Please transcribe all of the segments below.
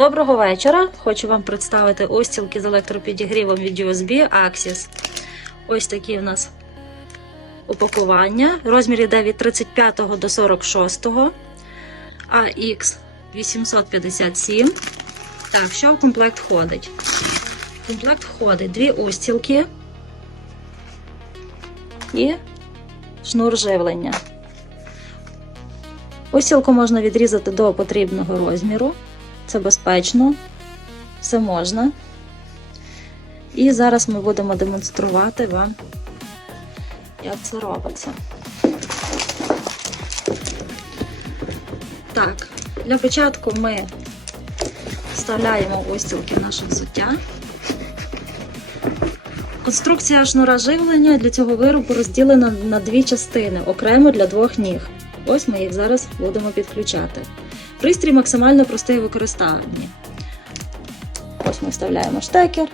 Доброго вечора! Хочу вам представити устілки з електропідігрівом від USB Axis. Ось такі в нас упакування. Розмір йде від 35 до 46, AX 857. Так, що в комплект входить? В комплект входить дві устілки і шнур живлення. Устілку можна відрізати до потрібного розміру. Це безпечно, все можна. І зараз ми будемо демонструвати вам, як це робиться. Так, для початку ми вставляємо устілки в наше взуття. Конструкція шнура живлення для цього виробу розділена на дві частини, окремо для двох ніг. Ось ми їх зараз будемо підключати. Пристрій максимально простий у використанні. Ось ми вставляємо штекер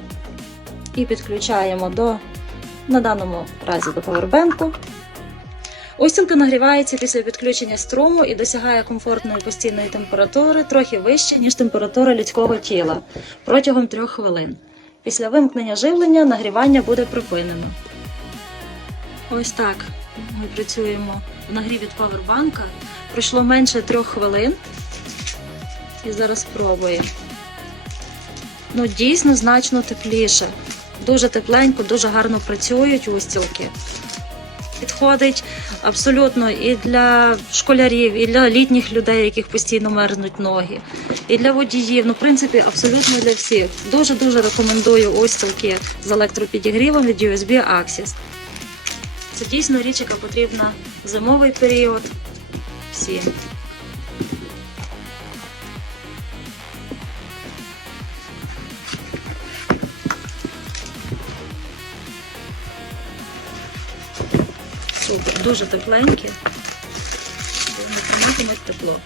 і підключаємо до, на даному разі до повербенку. Устілка нагрівається після підключення струму і досягає комфортної постійної температури трохи вище, ніж температура людського тіла протягом 3 хвилин. Після вимкнення живлення нагрівання буде припинено. Ось так ми працюємо в нагріві від павербанка. Пройшло менше 3 хвилин. І зараз спробуємо. Ну, дійсно значно тепліше. Дуже тепленько, дуже гарно працюють устілки. Підходить абсолютно і для школярів, і для літніх людей, яких постійно мерзнуть ноги, і для водіїв. Ну, в принципі, абсолютно для всіх. Дуже-дуже рекомендую устілки з електропідігрівом від USB Axis. Це дійсно річ, яка потрібна в зимовий період всім. Супер, дуже тепленькі. Не триматимуть тепло.